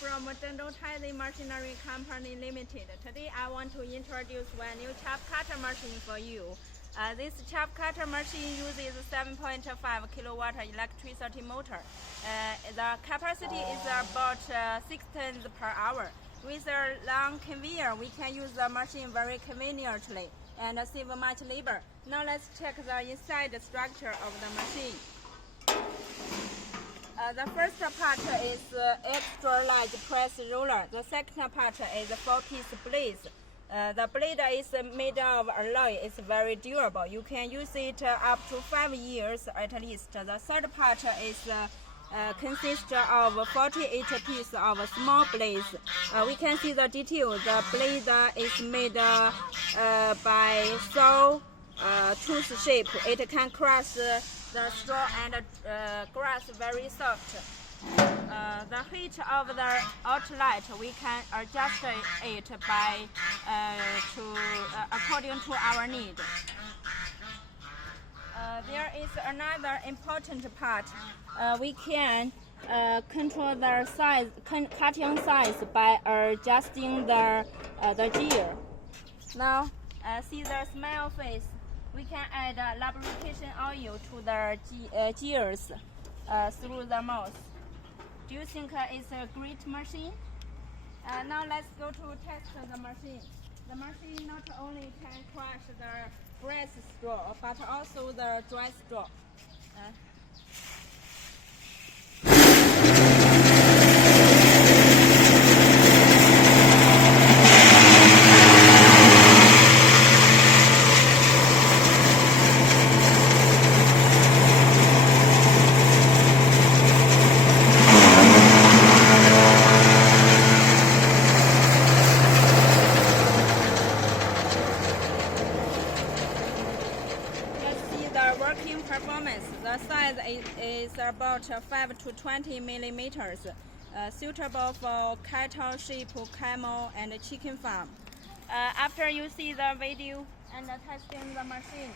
from Machinery Company Limited. Today I want to introduce one new chaff cutter machine for you. This chaff cutter machine uses 7.5 kilowatt electricity motor. The capacity is about 6 tons per hour. With a long conveyor, we can use the machine very conveniently and save much labor. Now let's check the inside structure of the machine. The first part is extra large press roller. The second part is 4-piece blades. The blade is made of alloy. It's very durable. You can use it up to 5 years at least. The third part is consists of 48 pieces of small blades. We can see the detail. The blade is made by saw tooth shape. It can crush the straw and grass very soft. The height of the outlet, we can adjust it by according to our need. There is another important part. We can control the size, cutting size by adjusting the gear. Now, see the smile face. We can add lubrication oil to the gears through the mouth. Do you think it's a great machine? Now let's go to test the machine. The machine not only can crush the grass straw, but also the dry straw. Working performance. The size is about 5 to 20 millimeters, suitable for cattle, sheep, camel, and chicken farm. After you see the video and testing the machine,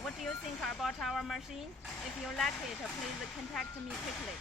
what do you think about our machine? If you like it, please contact me quickly.